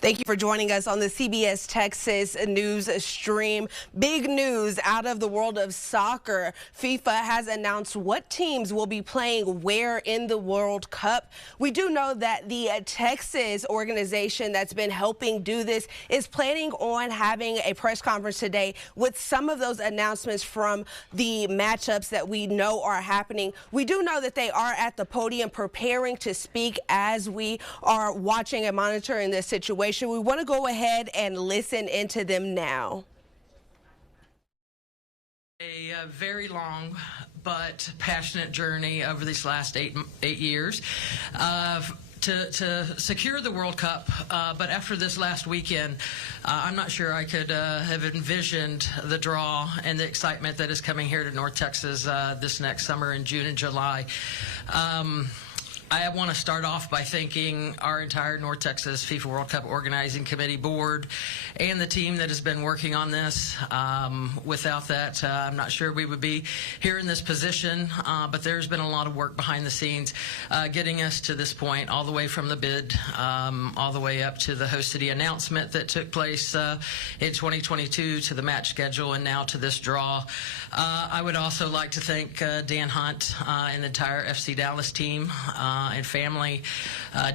Thank you for joining us on the CBS Texas News Stream. Big news out of the world of soccer. FIFA has announced what teams will be playing where in the World Cup. We do know that the Texas organization that's been helping do this is planning on having a press conference today with some of those announcements from the matchups that we know are happening. We do know that they are at the podium preparing to speak as we are watching and monitoring this situation. We want to go ahead and listen into them now. A very long but passionate journey over these last eight years to secure the World Cup, but after this last weekend, I'm not sure I could have envisioned the draw and the excitement that is coming here to North Texas this next summer in June and July. I want to start off by thanking our entire North Texas FIFA World Cup Organizing Committee board and the team that has been working on this. Without that, I'm not sure we would be here in this position, but there's been a lot of work behind the scenes getting us to this point, all the way from the bid, all the way up to the host city announcement that took place in 2022, to the match schedule, and now to this draw. I would also like to thank Dan Hunt and the entire FC Dallas team and family.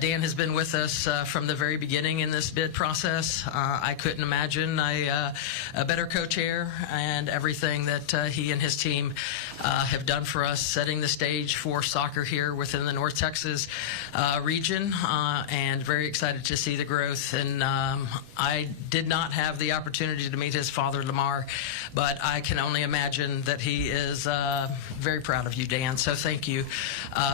Dan has been with us from the very beginning in this bid process. I couldn't imagine a better co-chair, and everything that he and his team have done for us, setting the stage for soccer here within the North Texas region, and very excited to see the growth. And I did not have the opportunity to meet his father, Lamar, but I can only imagine that he is very proud of you, Dan. So thank you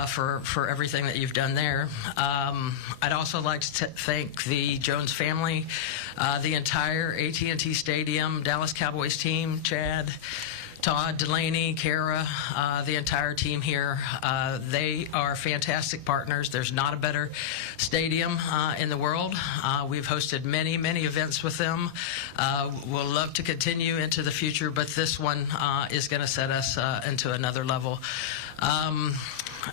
for everything that you've done there. I'd also like to thank the Jones family, the entire AT&T Stadium, Dallas Cowboys team, Chad, Todd, Delaney, Kara, the entire team here. They are fantastic partners. There's not a better stadium in the world. We've hosted many events with them. We'll love to continue into the future, but this one is going to set us into another level.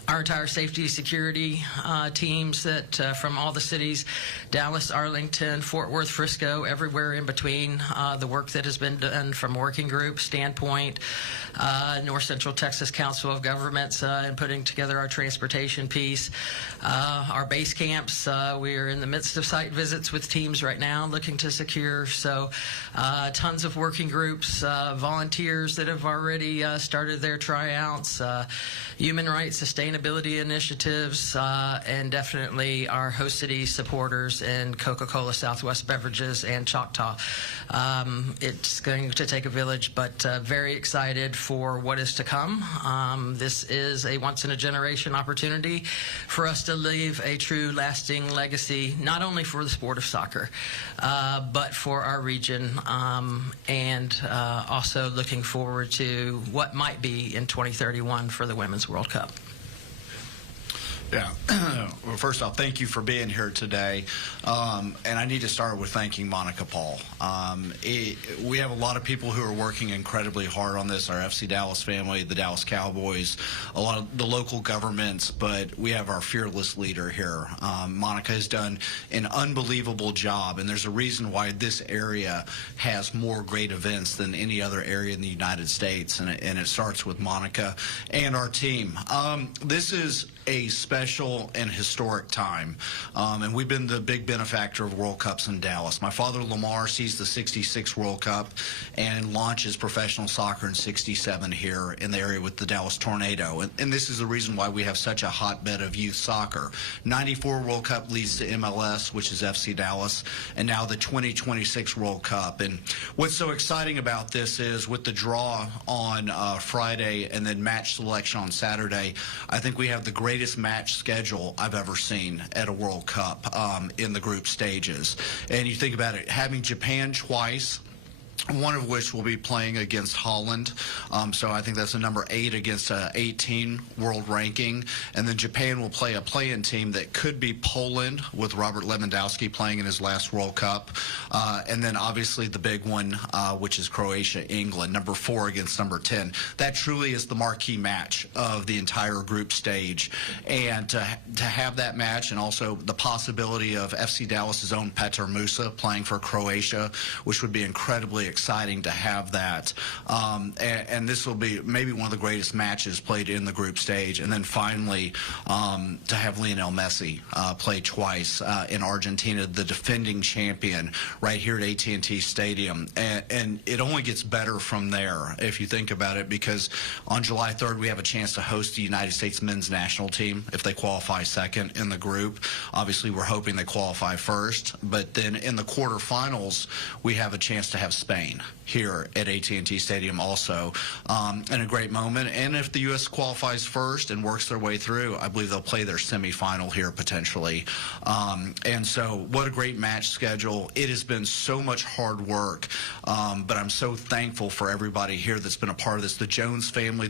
Our entire safety security teams that from all the cities, Dallas, Arlington, Fort Worth, Frisco, everywhere in between, the work that has been done from working group standpoint, North Central Texas Council of Governments and putting together our transportation piece, our base camps. We are in the midst of site visits with teams right now looking to secure. So tons of working groups, volunteers that have already started their tryouts, human rights, sustainability initiatives, and definitely our host city supporters in Coca-Cola, Southwest Beverages, and Choctaw. It's going to take a village, but very excited for what is to come. This is a once-in-a-generation opportunity for us to leave a true lasting legacy, not only for the sport of soccer, but for our region, and also looking forward to what might be in 2031 for the Women's World Cup. Yeah. Well, first off, thank you for being here today. And I need to start with thanking Monica Paul. We have a lot of people who are working incredibly hard on this, our FC Dallas family, the Dallas Cowboys, a lot of the local governments, but we have our fearless leader here. Monica has done an unbelievable job, and there's a reason why this area has more great events than any other area in the United States, and it starts with Monica and our team. This is a special and historic time, and we've been the big benefactor of World Cups in Dallas. My father, Lamar, sees the 66 World Cup and launches professional soccer in 67 here in the area with the Dallas Tornado, and this is the reason why we have such a hotbed of youth soccer. 94 World Cup leads to MLS, which is FC Dallas, and now the 2026 World Cup. And what's so exciting about this is with the draw on Friday and then match selection on Saturday, I think we have the greatest match schedule I've ever seen at a World Cup in the group stages. And you think about it, having Japan twice, one of which will be playing against Holland. So I think that's a number 8 against a 18 world ranking. And then Japan will play a play-in team that could be Poland, with Robert Lewandowski playing in his last World Cup. And then obviously the big one, which is Croatia, England, number 4 against number 10. That truly is the marquee match of the entire group stage. And to have that match, and also the possibility of FC Dallas's own Petar Musa playing for Croatia, which would be incredibly exciting to have that. And this will be maybe one of the greatest matches played in the group stage. And then finally, to have Lionel Messi play twice in Argentina, the defending champion, right here at AT&T Stadium. And it only gets better from there, if you think about it, because on July 3rd, we have a chance to host the United States men's national team if they qualify second in the group. Obviously, we're hoping they qualify first. But then in the quarterfinals, we have a chance to have Spain here at AT&T Stadium also, in a great moment. And if the U.S. qualifies first and works their way through, I believe they'll play their semifinal here potentially. And so what a great match schedule. It has been so much hard work, but I'm so thankful for everybody here that's been a part of this. The Jones family,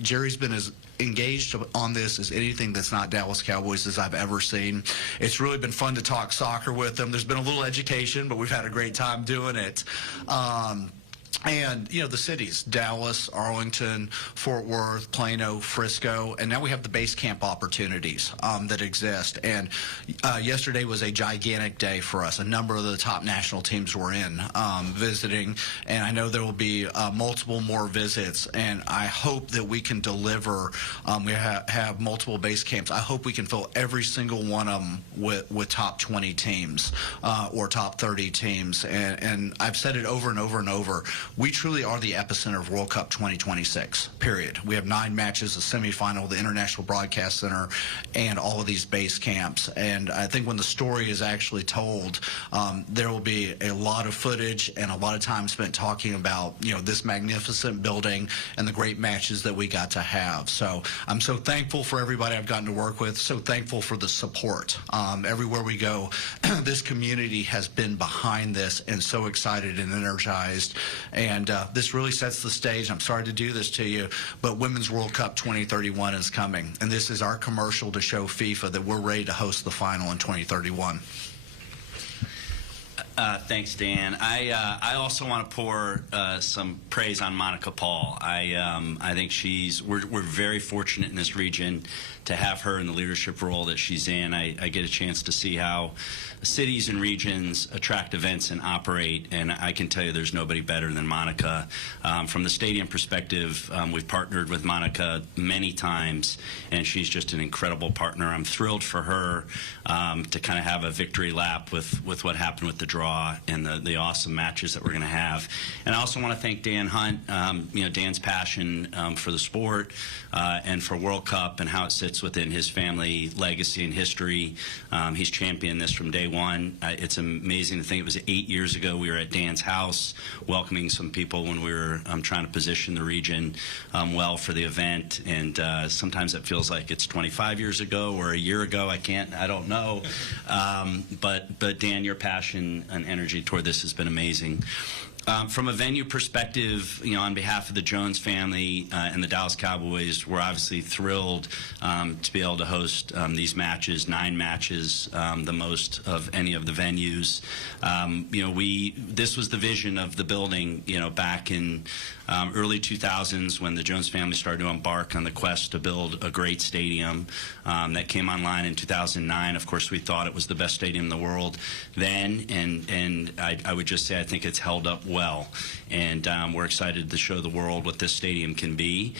Jerry's been as engaged on this as anything that's not Dallas Cowboys as I've ever seen. It's really been fun to talk soccer with them. There's been a little education, but we've had a great time doing it. And, you know, the cities, Dallas, Arlington, Fort Worth, Plano, Frisco, and now we have the base camp opportunities that exist. And yesterday was a gigantic day for us. A number of the top national teams were in visiting, and I know there will be multiple more visits, and I hope that we can deliver. We have multiple base camps. I hope we can fill every single one of them with top 20 teams or top 30 teams. And I've said it over and over and over. We truly are the epicenter of World Cup 2026, period. We have 9 matches, a semifinal, the International Broadcast Center, and all of these base camps. And I think when the story is actually told, there will be a lot of footage and a lot of time spent talking about, you know, this magnificent building and the great matches that we got to have. So I'm so thankful for everybody I've gotten to work with, so thankful for the support. Everywhere we go, this community has been behind this and so excited and energized. And this really sets the stage. I'm sorry to do this to you, but Women's World Cup 2031 is coming. And this is our commercial to show FIFA that we're ready to host the final in 2031. Thanks, Dan. I also want to pour some praise on Monica Paul. I think we're very fortunate in this region to have her in the leadership role that she's in. I get a chance to see how cities and regions attract events and operate, and I can tell you there's nobody better than Monica. From the stadium perspective, we've partnered with Monica many times, and she's just an incredible partner. I'm thrilled for her to kind of have a victory lap with what happened with the draw and the awesome matches that we're going to have. And I also want to thank Dan Hunt, Dan's passion for the sport and for World Cup and how it sits within his family legacy and history. He's championed this from day one. It's amazing to think it was 8 years ago we were at Dan's house welcoming some people when we were trying to position the region well for the event. And sometimes it feels like it's 25 years ago or a year ago. I don't know. But Dan, your passion and energy toward this has been amazing. From a venue perspective, on behalf of the Jones family and the Dallas Cowboys, we're obviously thrilled to be able to host these matches, 9 matches, the most of any of the venues. This was the vision of the building, back in early 2000s when the Jones family started to embark on the quest to build a great stadium that came online in 2009. Of course, we thought it was the best stadium in the world then, and I would just say I think it's held up well, and we're excited to show the world what this stadium can be.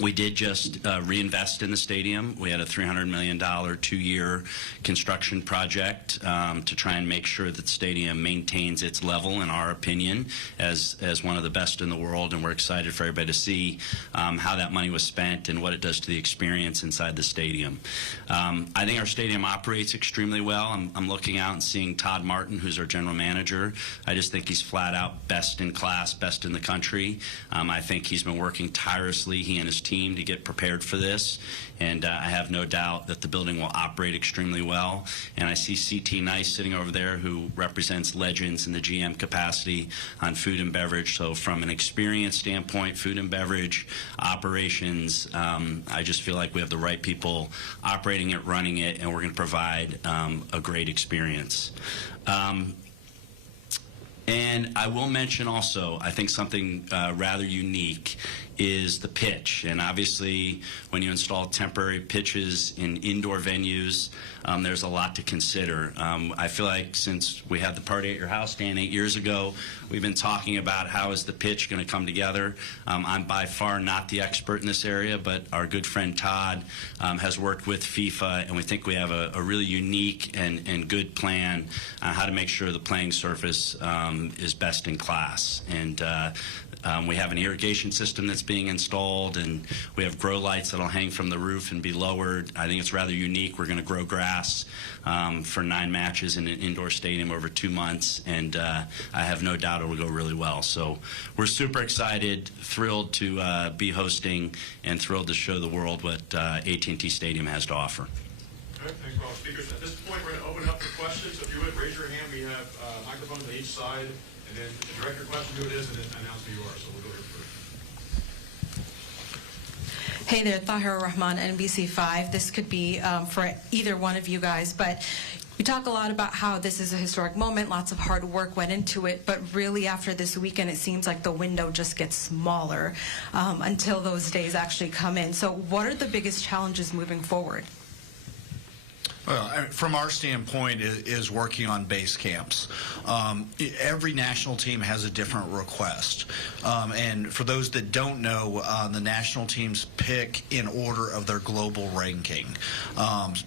We did just reinvest in the stadium. We had a $300 million 2-year construction project to try and make sure that the stadium maintains its level, in our opinion, as one of the best in the world. And we're excited for everybody to see how that money was spent and what it does to the experience inside the stadium. I think our stadium operates extremely well. I'm looking out and seeing Todd Martin, who's our general manager. I just think he's flat out best in class, best in the country. I think he's been working tirelessly, he and his team to get prepared for this, and I have no doubt that the building will operate extremely well. And I see CT Nice sitting over there, who represents Legends in the GM capacity on food and beverage. So from an experience standpoint, food and beverage, operations, I just feel like we have the right people operating it, running it, and we're going to provide a great experience. And I will mention also, I think something rather unique is the pitch. And obviously, when you install temporary pitches in indoor venues, there's a lot to consider. I feel like since we had the Party at Your House stand 8 years ago, we've been talking about how is the pitch going to come together. I'm by far not the expert in this area, but our good friend Todd has worked with FIFA, and we think we have a really unique and good plan on how to make sure the playing surface is best in class. And we have an irrigation system that's being installed, and we have grow lights that'll hang from the roof and be lowered. I think it's rather unique. We're going to grow grass for 9 matches in an indoor stadium over 2 months, and I have no doubt it will go really well. So we're super excited, thrilled to be hosting, and thrilled to show the world what AT&T Stadium has to offer. All right, thanks, all speakers. At this point, we're going to open up for questions. So if you would raise your hand, we have microphones on each side, and then direct your question to who it is, and then announce who you are. So we'll go here first. Hey there, Tahir Rahman, NBC5. This could be for either one of you guys, but you talk a lot about how this is a historic moment, lots of hard work went into it, but really after this weekend, it seems like the window just gets smaller until those days actually come in. So what are the biggest challenges moving forward? Well, from our standpoint, is working on base camps. Every national team has a different request. And for those that don't know, the national teams pick in order of their global ranking.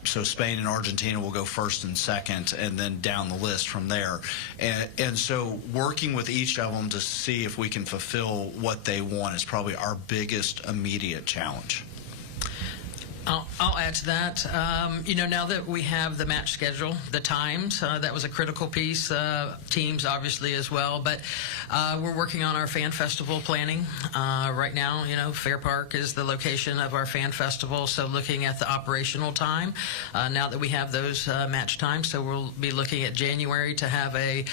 So Spain and Argentina will go first and second, and then down the list from there. And so working with each of them to see if we can fulfill what they want is probably our biggest immediate challenge. I'll add to that. Now that we have the match schedule, the times, that was a critical piece. Teams, obviously, as well. But we're working on our fan festival planning. Right now, Fair Park is the location of our fan festival. So looking at the operational time, now that we have those match times. So we'll be looking at January to have a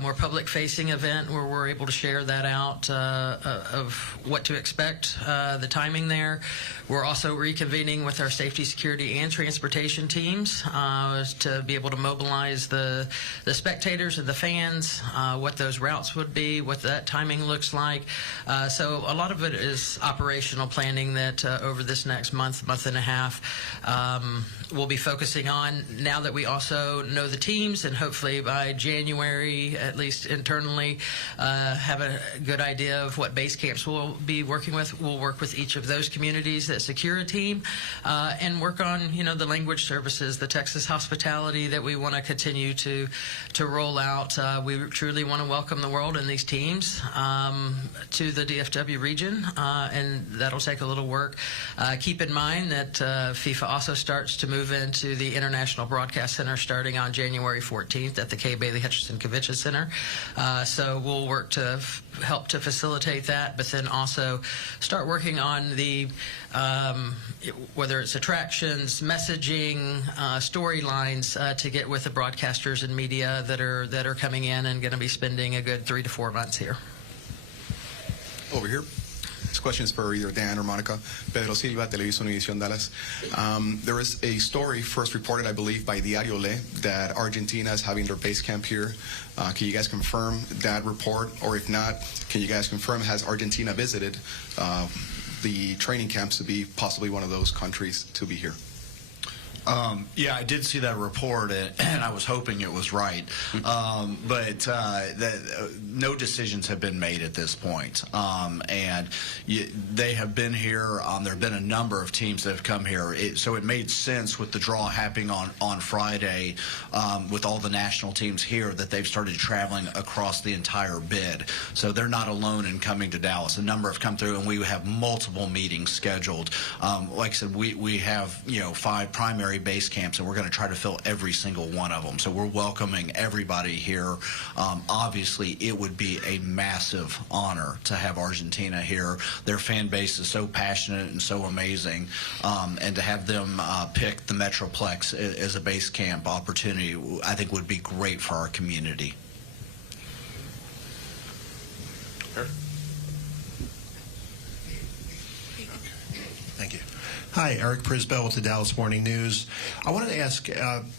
more public-facing event where we're able to share that out of what to expect, the timing there. We're also reconvening with our safety, security, and transportation teams to be able to mobilize the spectators and the fans, what those routes would be, what that timing looks like. So a lot of it is operational planning that over this next month and a half, we'll be focusing on now that we also know the teams, and hopefully by January, at least internally, have a good idea of what base camps we'll be working with. We'll work with each of those communities that secure a team. And work on, the language services, the Texas hospitality that we want to continue to roll out. We truly want to welcome the world and these teams to the DFW region, and that'll take a little work. Keep in mind that FIFA also starts to move into the International Broadcast Center starting on January 14th at the Kay Bailey Hutchinson Convention Center. So we'll work to help to facilitate that, but then also start working on the whether it's attractions, messaging, storylines to get with the broadcasters and media that are coming in and going to be spending a good 3 to 4 months here. Over here. This question is for either Dan or Monica. Pedro Silva, Televisión Univisión Dallas. There is a story first reported, I believe, by Diario Le that Argentina is having their base camp here. Can you guys confirm that report? Or if not, can you guys confirm, has Argentina visited the training camps to be possibly one of those countries to be here? Yeah, I did see that report, and I was hoping it was right. But no decisions have been made at this point. And they have been here. There have been a number of teams that have come here. So it made sense with the draw happening on Friday with all the national teams here that they've started traveling across the entire bid. So they're not alone in coming to Dallas. A number have come through, and we have multiple meetings scheduled. Like I said, we have 5 primary base camps, and we're going to try to fill every single one of them. So we're welcoming everybody here. Obviously, it would be a massive honor to have Argentina here. Their fan base is so passionate and so amazing, and to have them pick the Metroplex as a base camp opportunity, I think would be great for our community. Thank you. Hi, Eric Prisbell with the Dallas Morning News. I wanted to ask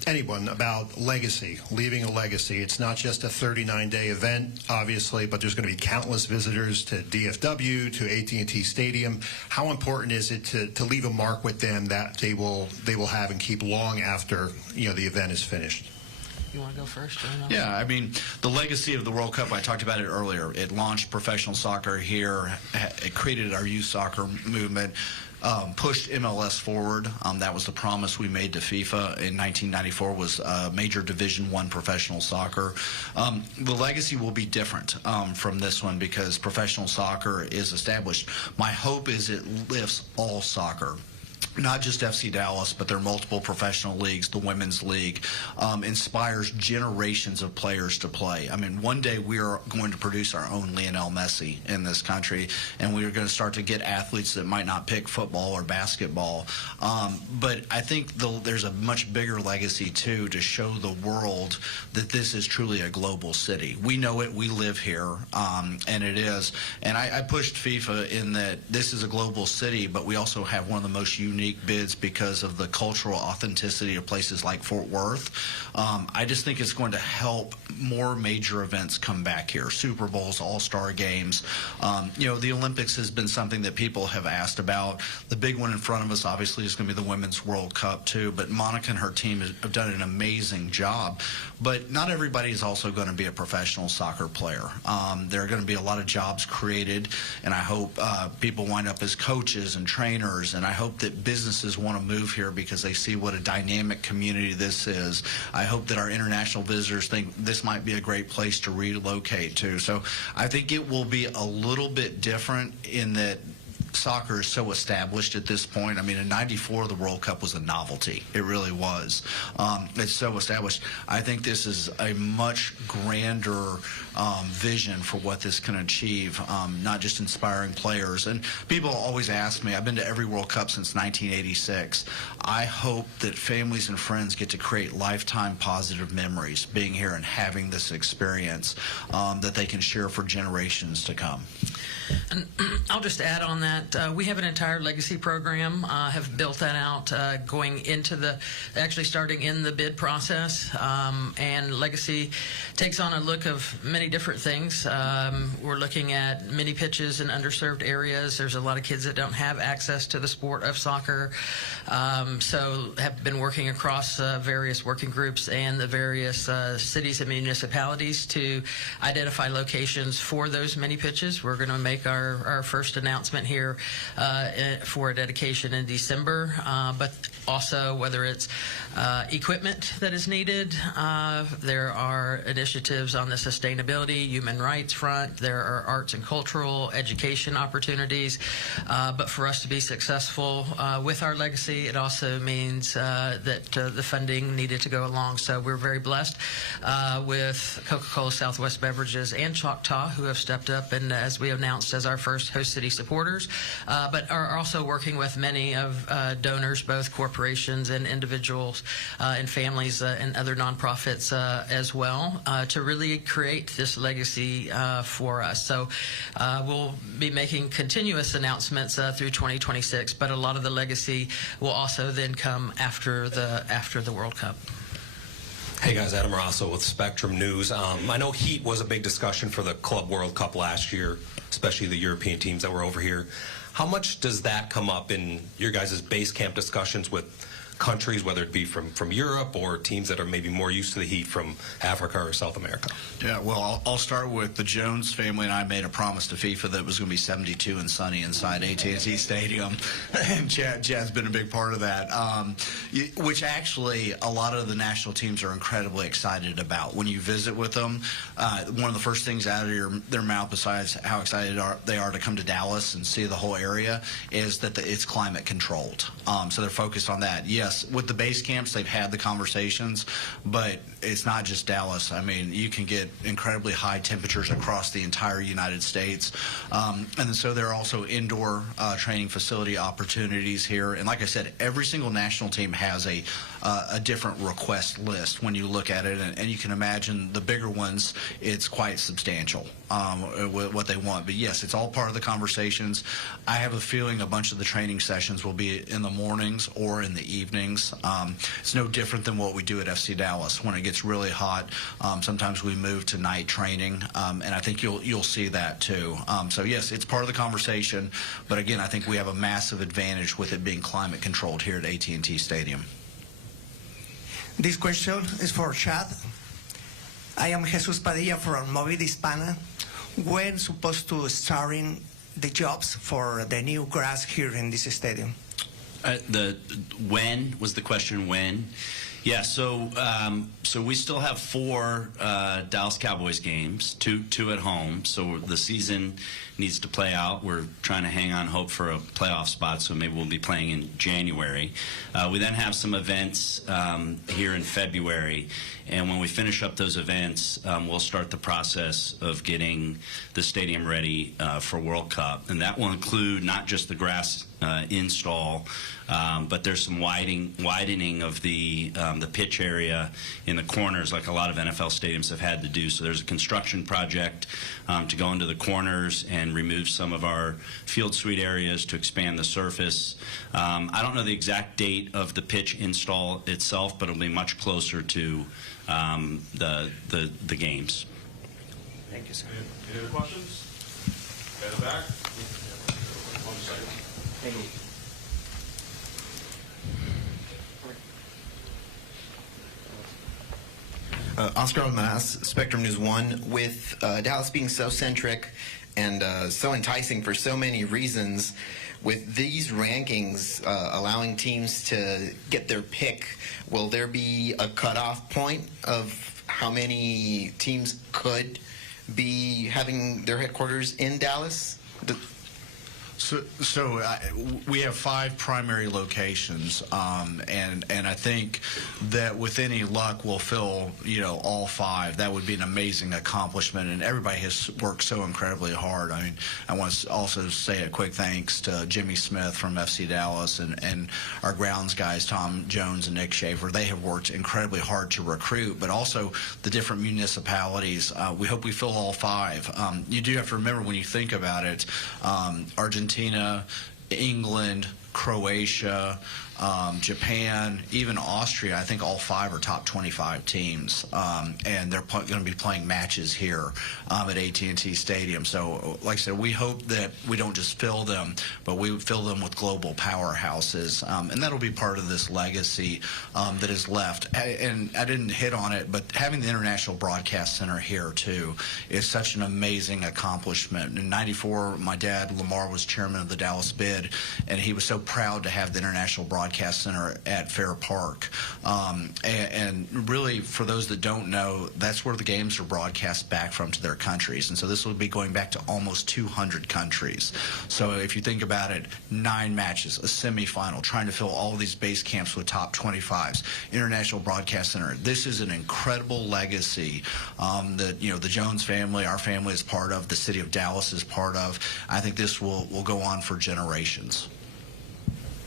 anyone about legacy, leaving a legacy. It's not just a 39-day event, obviously, but there's going to be countless visitors to DFW, to AT&T Stadium. How important is it to leave a mark with them that they will have and keep long after the event is finished? You want to go first? Yeah, I mean, the legacy of the World Cup, I talked about it earlier. It launched professional soccer here. It created our youth soccer movement, pushed MLS forward. That was the promise we made to FIFA in 1994, was major Division I professional soccer. The legacy will be different from this one because professional soccer is established. My hope is it lifts all soccer. Not just FC Dallas, but their multiple professional leagues, the Women's League, inspires generations of players to play. I mean, one day we are going to produce our own Lionel Messi in this country, and we are going to start to get athletes that might not pick football or basketball. But I think there's a much bigger legacy, too, to show the world that this is truly a global city. We know it. We live here, and it is. And I pushed FIFA in that this is a global city, but we also have one of the most unique bids because of the cultural authenticity of places like Fort Worth. I just think it's going to help more major events come back here. Super Bowls, All-Star games. The Olympics has been something that people have asked about. The big one in front of us, obviously, is going to be the Women's World Cup, too. But Monica and her team have done an amazing job. But not everybody is also going to be a professional soccer player. There are going to be a lot of jobs created, and I hope people wind up as coaches and trainers, and I hope that businesses want to move here because they see what a dynamic community this is. I hope that our international visitors think this might be a great place to relocate to. So I think it will be a little bit different in that soccer is so established at this point. I mean, in '94, the World Cup was a novelty. It really was. It's so established. I think this is a much grander vision for what this can achieve, not just inspiring players. And people always ask me, I've been to every World Cup since 1986. I hope that families and friends get to create lifetime positive memories being here and having this experience that they can share for generations to come. And I'll just add on that, we have an entire legacy program, have built that out going into actually starting in the bid process. And legacy takes on a look of many different things. We're looking at mini pitches in underserved areas. There's a lot of kids that don't have access to the sport of soccer. So have been working across various working groups and the various cities and municipalities to identify locations for those mini pitches. We're going to make our first announcement here for a dedication in December, but also whether it's equipment that is needed. There are initiatives on the sustainability, human rights front. There are arts and cultural education opportunities. But for us to be successful with our legacy, it also means that the funding needed to go along. So we're very blessed with Coca-Cola Southwest Beverages and Choctaw, who have stepped up and, as we announced, as our first host city supporters, but are also working with many of donors, both corporations and individuals and families and other nonprofits as well, to really create this legacy for us. So we'll be making continuous announcements through 2026, but a lot of the legacy will also then come after the World Cup. Hey guys, Adam Rosso with Spectrum News. I know heat was a big discussion for the Club World Cup last year, especially the European teams that were over here. How much does that come up in your guys' base camp discussions with countries, whether it be from Europe or teams that are maybe more used to the heat from Africa or South America? Yeah, well, I'll start with the Jones family and I made a promise to FIFA that it was going to be 72 and sunny inside AT&T Stadium, and Chad's been a big part of that, which actually a lot of the national teams are incredibly excited about. When you visit with them, one of the first things out of their mouth, besides how excited they are to come to Dallas and see the whole area, is that it's climate controlled. So they're focused on that. Yes, yes, with the base camps, they've had the conversations, but it's not just Dallas. I mean, you can get incredibly high temperatures across the entire United States. And so there are also indoor training facility opportunities here. And like I said, every single national team has a different request list when you look at it. And you can imagine the bigger ones, it's quite substantial what they want. But yes, it's all part of the conversations. I have a feeling a bunch of the training sessions will be in the mornings or in the evenings. It's no different than what we do at FC Dallas. When it gets really hot, sometimes we move to night training, and I think you'll see that too. So yes, it's part of the conversation, but again, I think we have a massive advantage with it being climate controlled here at AT&T Stadium. This question is for Chad. I am Jesus Padilla from Movida Hispana. When supposed to starting the jobs for the new grass here in this stadium? When was the question? When? Yeah. So we still have 4 Dallas Cowboys games, two at home. So the season needs to play out. We're trying to hang on hope for a playoff spot, so maybe we'll be playing in January. We then have some events here in February, and when we finish up those events, we'll start the process of getting the stadium ready for World Cup, and that will include not just the grass install, but there's some widening of the pitch area in the corners, like a lot of NFL stadiums have had to do. So there's a construction project to go into the corners and remove some of our field suite areas to expand the surface. I don't know the exact date of the pitch install itself, but it'll be much closer to the games. Thank you, sir. Any other questions? In the back. 1 second. Thank you. Oscar Almaraz, Spectrum News 1. With Dallas being so centric and so enticing for so many reasons, with these rankings allowing teams to get their pick, will there be a cutoff point of how many teams could be having their headquarters in Dallas? So we have 5 primary locations, and I think that with any luck we'll fill all 5. That would be an amazing accomplishment, and everybody has worked so incredibly hard. I mean, I want to also say a quick thanks to Jimmy Smith from FC Dallas and our grounds guys, Tom Jones and Nick Schaefer. They have worked incredibly hard to recruit, but also the different municipalities. We hope we fill all 5. You do have to remember when you think about it, Argentina, England, Croatia, Japan, even Austria, I think all 5 are top 25 teams, and they're going to be playing matches here at AT&T Stadium. So, like I said, we hope that we don't just fill them, but we fill them with global powerhouses, and that'll be part of this legacy that is left. And I didn't hit on it, but having the International Broadcast Center here, too, is such an amazing accomplishment. In '94, my dad, Lamar, was chairman of the Dallas Bid, and he was so proud to have the International Broadcast Center at Fair Park. And really, for those that don't know, that's where the games are broadcast back from to their countries. And so this will be going back to almost 200 countries. So if you think about it, 9 matches, a semifinal, trying to fill all of these base camps with top 25s, International Broadcast Center. This is an incredible legacy that, the Jones family, our family is part of, the city of Dallas is part of. I think this will go on for generations.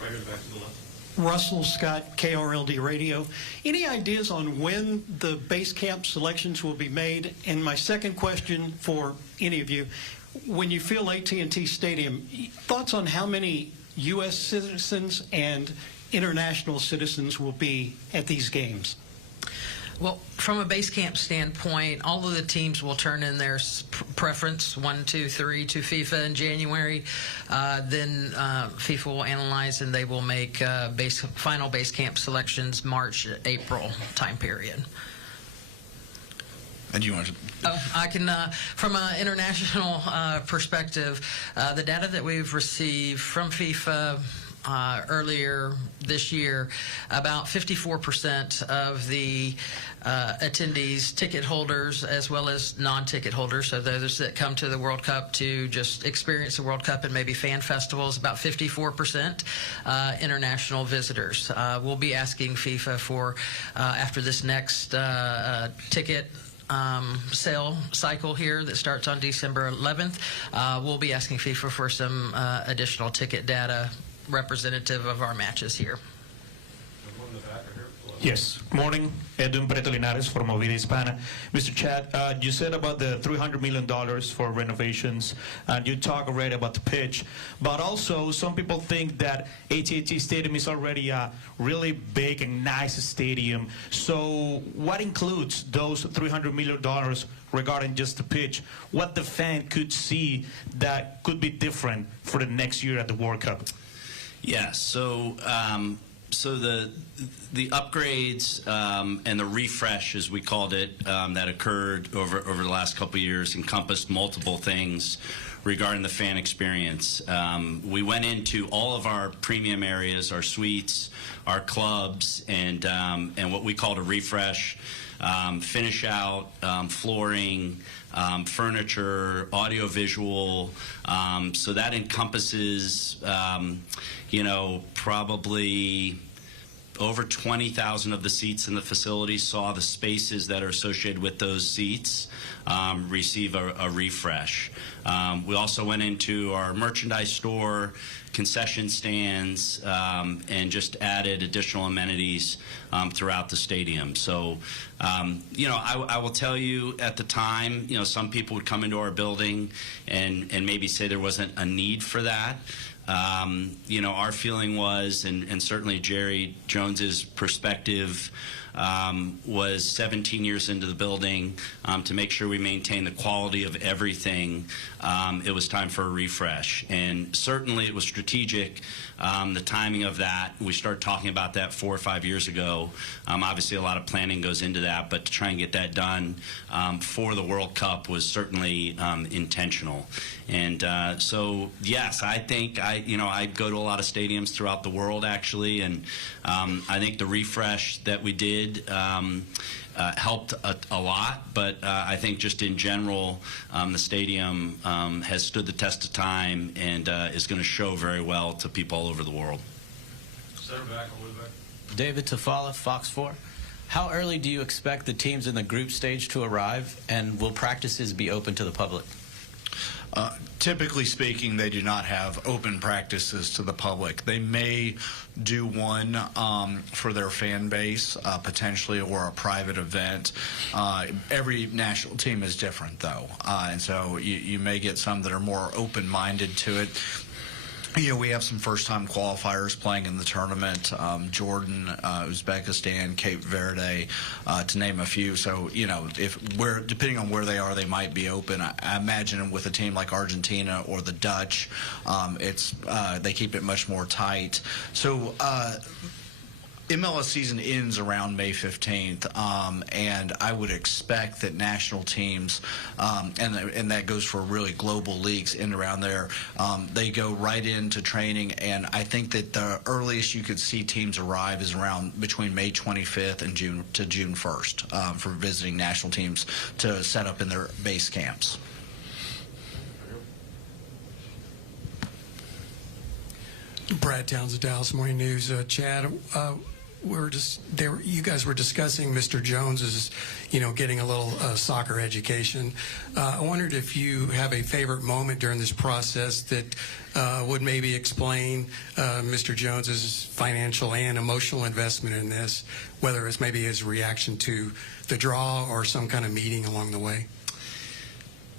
Right here, back to the left. Russell Scott, KRLD Radio. Any ideas on when the base camp selections will be made? And my second question for any of you, when you fill AT&T Stadium, thoughts on how many U.S. citizens and international citizens will be at these games? Well, from a base camp standpoint, all of the teams will turn in their preference, 1, 2, 3, to FIFA in January. Then FIFA will analyze and they will make final base camp selections March, April time period. And you want to? I can, from an international perspective, the data that we've received from FIFA earlier this year, about 54% of the attendees, ticket holders as well as non-ticket holders, so those that come to the World Cup to just experience the World Cup and maybe fan festivals, about 54% international visitors. We'll be asking FIFA for, after this next ticket sale cycle here that starts on December 11th, we'll be asking FIFA for some additional ticket data representative of our matches here. Yes. Good morning. Edwin Preto Linares for Movida Hispana. Mr. Chad, you said about the $300 million for renovations, and you talk already about the pitch, but also some people think that AT&T Stadium is already a really big and nice stadium. So what includes those $300 million regarding just the pitch? What the fan could see that could be different for the next year at the World Cup? Yeah, so the upgrades and the refresh, as we called it, that occurred over the last couple of years encompassed multiple things regarding the fan experience. We went into all of our premium areas, our suites, our clubs, and what we called a refresh, finish out, flooring, furniture, audio visual. So that encompasses, probably over 20,000 of the seats in the facility. Saw the spaces that are associated with those seats receive a refresh. We also went into our merchandise store, concession stands, and just added additional amenities throughout the stadium. So, I will tell you, at the time, some people would come into our building and maybe say there wasn't a need for that. Our feeling was, and certainly Jerry Jones's perspective, was 17 years into the building, to make sure we maintain the quality of everything. It was time for a refresh, and certainly it was strategic. The timing of that, we started talking about that 4 or 5 years ago. Obviously a lot of planning goes into that, but to try and get that done for the World Cup was certainly intentional. And so yes, I think I go to a lot of stadiums throughout the world, actually, and I think the refresh that we did helped a lot, but I think just in general, the stadium has stood the test of time and is going to show very well to people all over the world. Center back, all the way back. David Tafala, Fox 4. How early do you expect the teams in the group stage to arrive, and will practices be open to the public? Typically speaking, they do not have open practices to the public. They may do one for their fan base, potentially, or a private event. Every national team is different, though, and so you may get some that are more open-minded to it. We have some first-time qualifiers playing in the tournament, Jordan, Uzbekistan, Cape Verde, to name a few. So, depending on where they are, they might be open. I imagine with a team like Argentina or the Dutch, they keep it much more tight. So, MLS season ends around May 15th, and I would expect that national teams, and that goes for really global leagues in around there, they go right into training, and I think that the earliest you could see teams arrive is around between May 25th and June 1st for visiting national teams to set up in their base camps. Brad Towns of Dallas Morning News. Chad, you guys were discussing Mr. Jones's, getting a little soccer education. I wondered if you have a favorite moment during this process that would maybe explain Mr. Jones's financial and emotional investment in this, whether it's maybe his reaction to the draw or some kind of meeting along the way.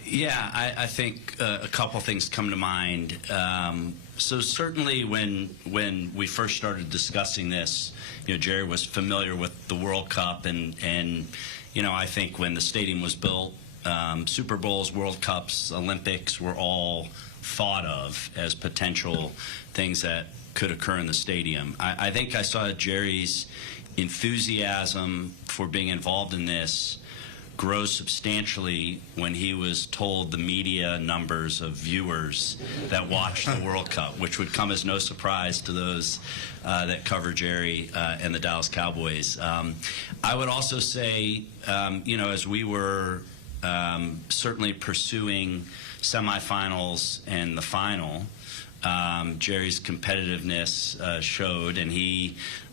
Yeah, I think a couple things come to mind. So certainly when we first started discussing this, Jerry was familiar with the World Cup, and I think when the stadium was built, Super Bowls, World Cups, Olympics were all thought of as potential things that could occur in the stadium. I think I saw Jerry's enthusiasm for being involved in this grow substantially when he was told the media numbers of viewers that watched the World Cup, which would come as no surprise to those that cover Jerry and the Dallas Cowboys. I would also say, as we were certainly pursuing semifinals and the final, Jerry's competitiveness showed, and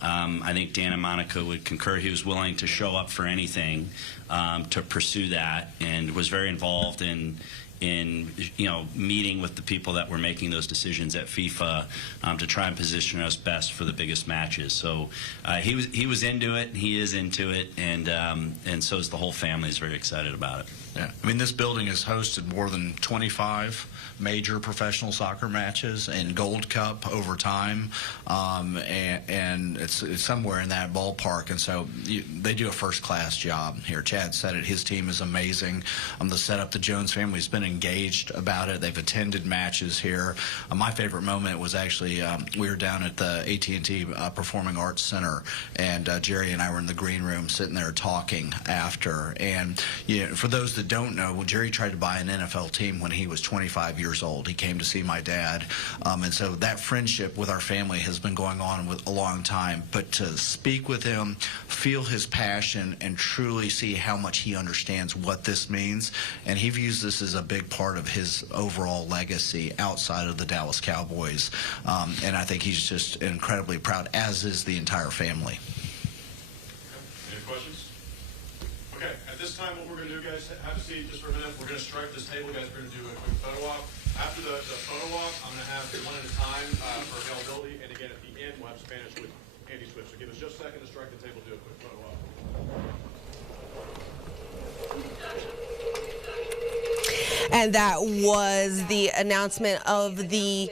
I think Dan and Monica would concur, he was willing to show up for anything to pursue that, and was very involved in meeting with the people that were making those decisions at FIFA to try and position us best for the biggest matches. So he was into it, he is into it, and so is the whole family is very excited about it. Yeah, I mean, this building has hosted more than 25 major professional soccer matches and Gold Cup over time, and it's somewhere in that ballpark. And so they do a first-class job here. Chad said it. His team is amazing. The setup, the Jones family has been engaged about it. They've attended matches here. My favorite moment was actually we were down at the AT&T Performing Arts Center, and Jerry and I were in the green room sitting there talking after. And for those that don't know, well, Jerry tried to buy an NFL team when he was 25 years old. He came to see my dad, and so that friendship with our family has been going on a long time. But to speak with him, feel his passion, and truly see how much he understands what this means, and he views this as a big part of his overall legacy outside of the Dallas Cowboys, and I think he's just incredibly proud, as is the entire family. Any questions? Okay, at this time, what we're going to do, guys, have a seat just for a minute. We're going to strike this table. Guys, we're going to do a quick photo op. After the photo op, I'm going to have one at a time for availability, and again, at the end, we'll have Spanish with Andy Swift. So give us just a second to strike the table, do a quick photo op. And that was the announcement of the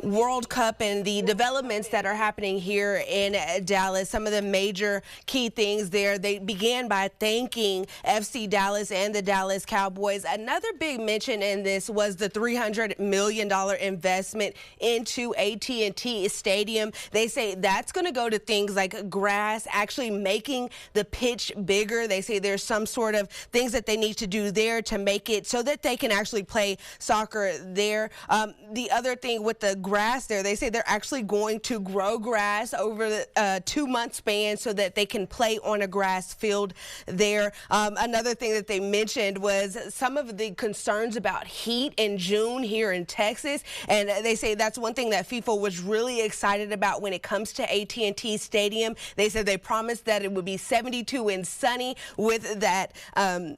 World Cup and the developments that are happening here in Dallas. Some of the major key things there. They began by thanking FC Dallas and the Dallas Cowboys. Another big mention in this was the $300 million investment into AT&T Stadium. They say that's going to go to things like grass, actually making the pitch bigger. They say there's some sort of things that they need to do there to make it so that they can actually play soccer there. The other thing with the grass there, they say they're actually going to grow grass over the 2-month span so that they can play on a grass field there. Another thing that they mentioned was some of the concerns about heat in June here in Texas, and they say that's one thing that FIFA was really excited about when it comes to AT&T Stadium. They said they promised that it would be 72 and sunny with that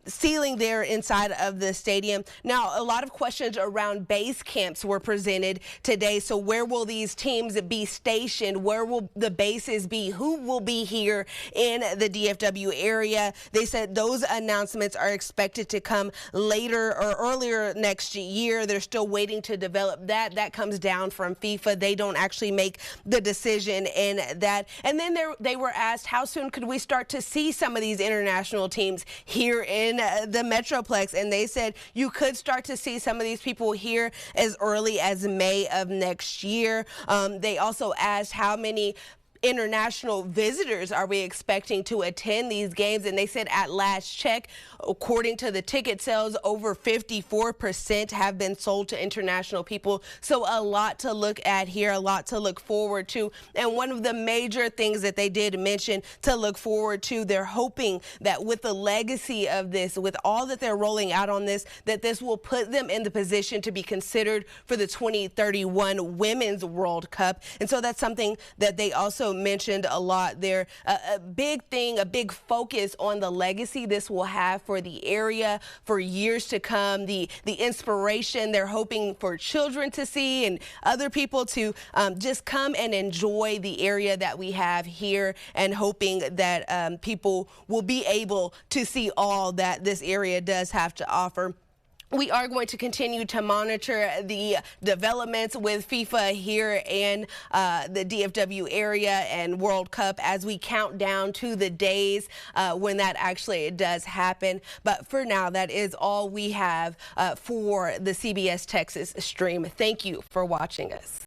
ceiling there inside of the stadium. Now, a lot of questions around base camps were presented today. So where will these teams be stationed? Where will the bases be? Who will be here in the DFW area? They said those announcements are expected to come later or earlier next year. They're still waiting to develop that. That comes down from FIFA. They don't actually make the decision in that. And then they were asked, how soon could we start to see some of these international teams here in the Metroplex? And they said you could start to see some of these people here as early as May of next year. They also asked how many international visitors are we expecting to attend these games, and they said at last check, according to the ticket sales, over 54% have been sold to international people. So a lot to look at here, a lot to look forward to. And one of the major things that they did mention to look forward to, they're hoping that with the legacy of this, with all that they're rolling out on this, that this will put them in the position to be considered for the 2031 Women's World Cup. And so that's something that they also mentioned a lot there. A big thing, a big focus on the legacy this will have for the area for years to come, the inspiration they're hoping for children to see and other people to just come and enjoy the area that we have here, and hoping that people will be able to see all that this area does have to offer. We are going to continue to monitor the developments with FIFA here in the DFW area and World Cup as we count down to the days when that actually does happen. But for now, that is all we have for the CBS Texas stream. Thank you for watching us.